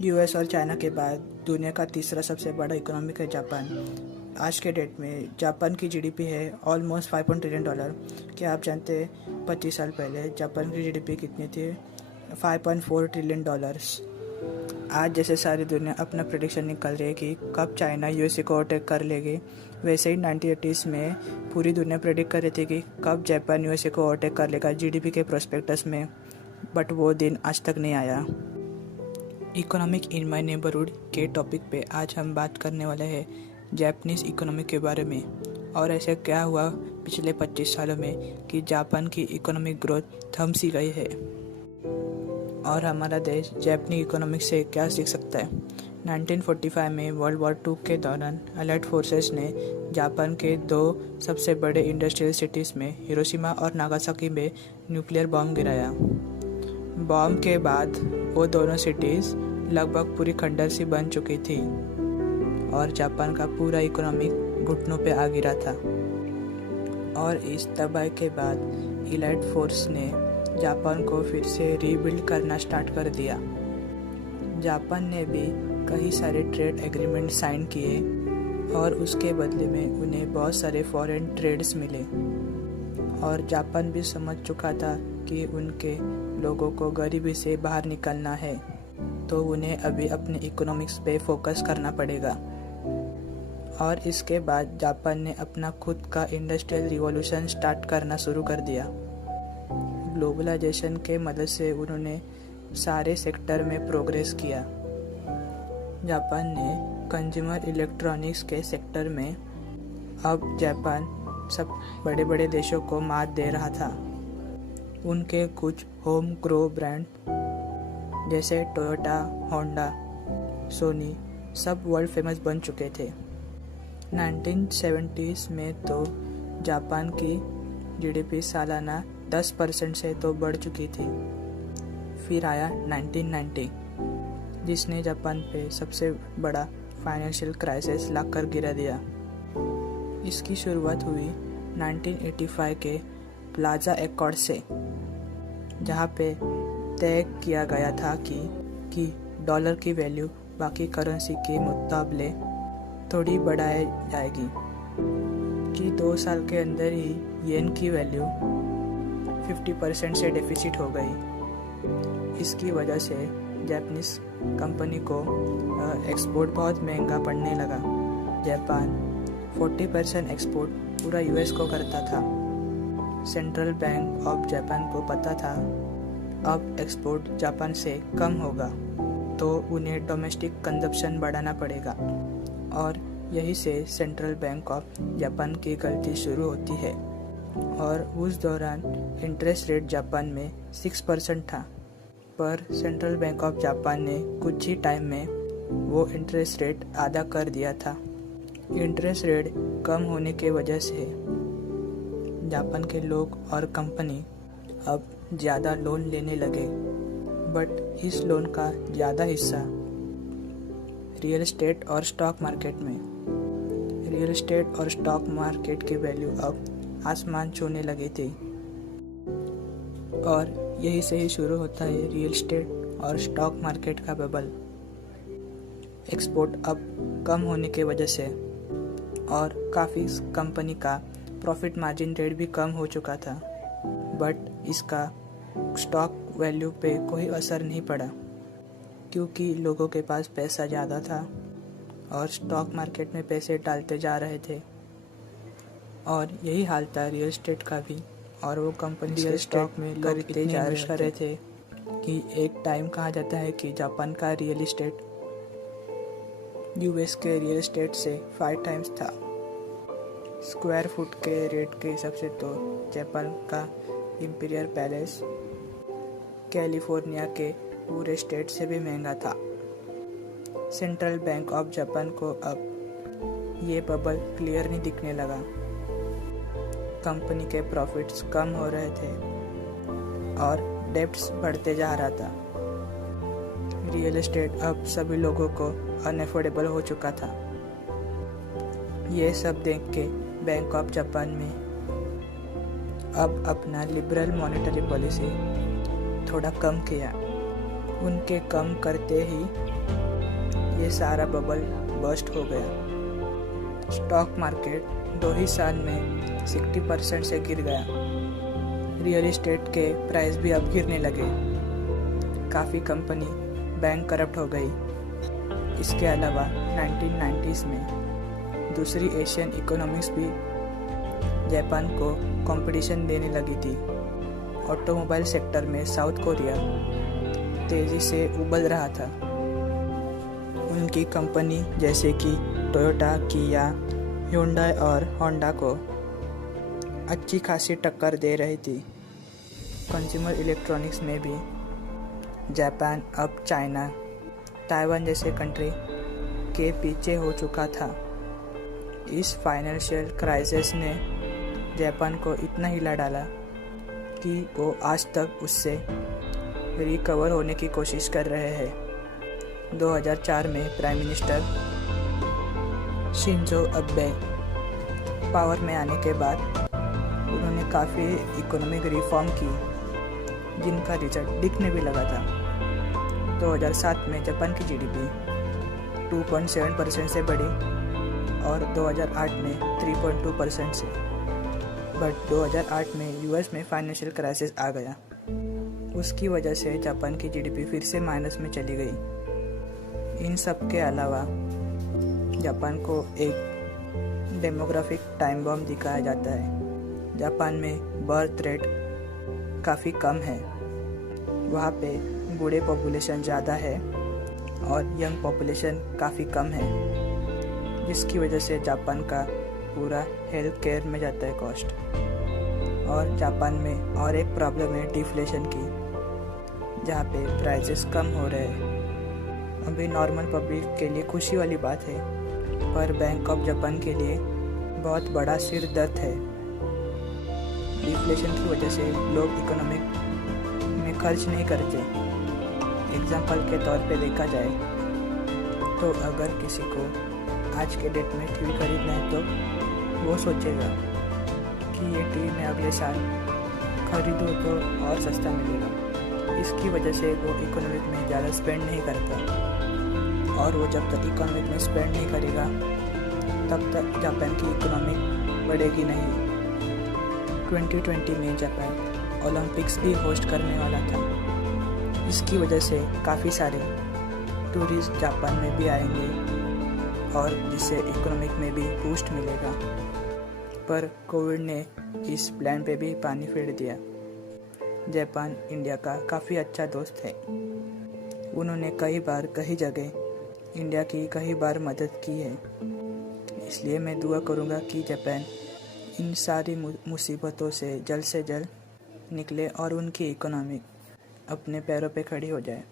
US और China के बाद दुनिया का तीसरा सबसे बड़ा इकोनॉमिक है जापान। आज के डेट में जापान की जीडीपी है ऑलमोस्ट $5 ट्रिलियन। क्या आप जानते हैं 25 साल पहले जापान की जीडीपी कितनी थी? $5.4 ट्रिलियन। आज जैसे सारी दुनिया अपना प्रेडिक्शन निकाल रही है कि कब चाइना यूएसए को ओवरटेक कर लेगी, वैसे ही 1980s में पूरी दुनिया प्रेडिक्ट कर रही थी कि कब जापान यूएसए को ओवरटेक कर लेगा जीडीपी के प्रोस्पेक्टस में, बट वो दिन आज तक नहीं आया। इकोनॉमिक इन माई नेबरहुड के टॉपिक पे आज हम बात करने वाले हैं जापानीज़ इकोनॉमी के बारे में, और ऐसे क्या हुआ पिछले 25 सालों में कि जापान की इकोनॉमिक ग्रोथ थम सी गई है, और हमारा देश जापानी इकोनॉमिक से क्या सीख सकता है। 1945 में वर्ल्ड वॉर 2 के दौरान अलाइड फोर्सेस ने जापान के 2 सबसे बड़े इंडस्ट्रियल सिटीज़ में हिरोशिमा और नागासाकी में न्यूक्लियर बॉम्ब गिराया। बॉम्ब के बाद वो दोनों सिटीज़ लगभग पूरी खंडर सी बन चुकी थी और जापान का पूरा इकोनॉमी घुटनों पे आ गिरा था। और इस तबाही के बाद एलाइड फोर्स ने जापान को फिर से रीबिल्ड करना स्टार्ट कर दिया। जापान ने भी कई सारे ट्रेड एग्रीमेंट साइन किए और उसके बदले में उन्हें बहुत सारे फॉरेन ट्रेड्स मिले, और जापान भी समझ चुका था कि उनके लोगों को गरीबी से बाहर निकलना है, तो उन्हें अभी अपने इकोनॉमिक्स पे फोकस करना पड़ेगा। और इसके बाद जापान ने अपना खुद का इंडस्ट्रियल रिवॉल्यूशन स्टार्ट करना शुरू कर दिया। ग्लोबलाइजेशन के मदद से उन्होंने सारे सेक्टर में प्रोग्रेस किया। जापान ने कंज्यूमर इलेक्ट्रॉनिक्स के सेक्टर में अब जापान सब बड़े बड़े देशों को मात दे रहा था। उनके कुछ होम ग्रो ब्रांड जैसे टोयोटा, होंडा, सोनी सब वर्ल्ड फेमस बन चुके थे। 1970s में तो जापान की जीडीपी सालाना 10% से तो बढ़ चुकी थी। फिर आया 1990, जिसने जापान पे सबसे बड़ा फाइनेंशियल क्राइसिस लाकर गिरा दिया। इसकी शुरुआत हुई 1985 के प्लाजा एकॉर्ड से, जहाँ पे तय किया गया था कि डॉलर की वैल्यू बाकी करेंसी के मुकाबले थोड़ी बढ़ाई जाएगी, कि 2 साल के अंदर ही येन की वैल्यू 50% से डेफिसिट हो गई। इसकी वजह से जापानीज़ कंपनी को एक्सपोर्ट बहुत महंगा पड़ने लगा। जापान 40% एक्सपोर्ट पूरा यूएस को करता था। सेंट्रल बैंक ऑफ जापान को पता था अब एक्सपोर्ट जापान से कम होगा, तो उन्हें डोमेस्टिक कंजप्शन बढ़ाना पड़ेगा, और यही से सेंट्रल बैंक ऑफ जापान की गलती शुरू होती है। और उस दौरान इंटरेस्ट रेट जापान में 6% था, पर सेंट्रल बैंक ऑफ जापान ने कुछ ही टाइम में वो इंटरेस्ट रेट आधा कर दिया था। इंटरेस्ट रेट कम होने के वजह से जापान के लोग और कंपनी अब ज़्यादा लोन लेने लगे, बट इस लोन का ज़्यादा हिस्सा रियल एस्टेट और स्टॉक मार्केट में। रियल एस्टेट और स्टॉक मार्केट की वैल्यू अब आसमान छूने लगी थी, और यही से ही शुरू होता है रियल एस्टेट और स्टॉक मार्केट का बबल। एक्सपोर्ट अब कम होने की वजह से और काफ़ी कंपनी का प्रॉफिट मार्जिन रेट भी कम हो चुका था, बट इसका स्टॉक वैल्यू पे कोई असर नहीं पड़ा, क्योंकि लोगों के पास पैसा ज़्यादा था और स्टॉक मार्केट में पैसे डालते जा रहे थे। और यही हाल था रियल एस्टेट का भी, और वो कंपनी रियल स्टॉक में खरीदते जा रहे थे कि एक टाइम कहा जाता है कि जापान का रियल एस्टेट यूएस के रियल एस्टेट से 5 टाइम्स था। स्क्वायर फुट के रेट के हिसाब से तो जापान का इंपीरियल पैलेस कैलिफोर्निया के पूरे स्टेट से भी महंगा था। सेंट्रल बैंक ऑफ जापान को अब ये बबल क्लियर नहीं दिखने लगा। कंपनी के प्रॉफिट्स कम हो रहे थे और डेब्ट्स बढ़ते जा रहा था। रियल एस्टेट अब सभी लोगों को अनएफोर्डेबल हो चुका था। ये सब देख के बैंक ऑफ जापान में अब अपना लिबरल मॉनेटरी पॉलिसी थोड़ा कम किया। उनके कम करते ही ये सारा बबल बस्ट हो गया। स्टॉक मार्केट 2 ही साल में 60% से गिर गया। रियल एस्टेट के प्राइस भी अब गिरने लगे। काफ़ी कंपनी बैंक करप्ट हो गई। इसके अलावा 1990s में दूसरी एशियन इकोनॉमिक्स भी जापान को कंपटीशन देने लगी थी। ऑटोमोबाइल सेक्टर में साउथ कोरिया तेज़ी से उबल रहा था। उनकी कंपनी जैसे कि टोयोटा, किया, hyundai और होंडा को अच्छी खासी टक्कर दे रही थी। कंज्यूमर इलेक्ट्रॉनिक्स में भी जापान अब चाइना, ताइवान जैसे कंट्री के पीछे हो चुका था। इस फाइनेंशियल क्राइसिस ने जापान को इतना हिला डाला कि वो आज तक उससे रिकवर होने की कोशिश कर रहे हैं। 2004 में prime minister Shinzo Abe power में आने के बाद उन्होंने काफ़ी इकोनॉमिक रिफॉर्म की, जिनका रिजल्ट दिखने भी लगा था। 2007 में जापान की जीडीपी 2.7% से बढ़ी और 2008 में 3.2% से। बट 2008 में यूएस में फाइनेंशियल क्राइसिस आ गया। उसकी वजह से जापान की जीडीपी फिर से माइनस में चली गई। इन सब के अलावा जापान को एक डेमोग्राफिक टाइम बम दिखाया जाता है। जापान में बर्थ रेट काफ़ी कम है। वहाँ पे बूढ़े पॉपुलेशन ज़्यादा है और यंग पॉपुलेशन काफ़ी कम है, जिसकी वजह से जापान का पूरा हेल्थ केयर में जाता है कॉस्ट। और जापान में और एक प्रॉब्लम है डिफ्लेशन की, जहाँ पे प्राइसेस कम हो रहे हैं। अभी नॉर्मल पब्लिक के लिए खुशी वाली बात है, पर बैंक ऑफ जापान के लिए बहुत बड़ा सिर दर्द है। डिफ्लेशन की वजह से लोग इकोनॉमिक में खर्च नहीं करते। एग्जाम्पल के तौर पे देखा जाए तो अगर किसी को आज के डेट में टीवी खरीदना है तो वो सोचेगा कि ये टीवी मैं अगले साल खरीदूँ तो और सस्ता मिलेगा। इसकी वजह से वो इकोनॉमिक में ज़्यादा स्पेंड नहीं करता, और वो जब तक इकोनॉमिक में स्पेंड नहीं करेगा तब तक जापान की इकोनॉमिक बढ़ेगी नहीं। 2020 में जापान ओलंपिक्स भी होस्ट करने वाला था। इसकी वजह से काफ़ी सारे टूरिस्ट जापान में भी आएंगे और जिससे इकोनॉमिक में भी बूस्ट मिलेगा। पर कोविड ने इस प्लान पे भी पानी फेर दिया। जापान इंडिया का काफ़ी अच्छा दोस्त है। उन्होंने कई बार कई जगह इंडिया की कई बार मदद की है। इसलिए मैं दुआ करूँगा कि जापान इन सारी मुसीबतों से जल्द निकले और उनकी इकोनॉमी अपने पैरों पे खड़ी हो जाए।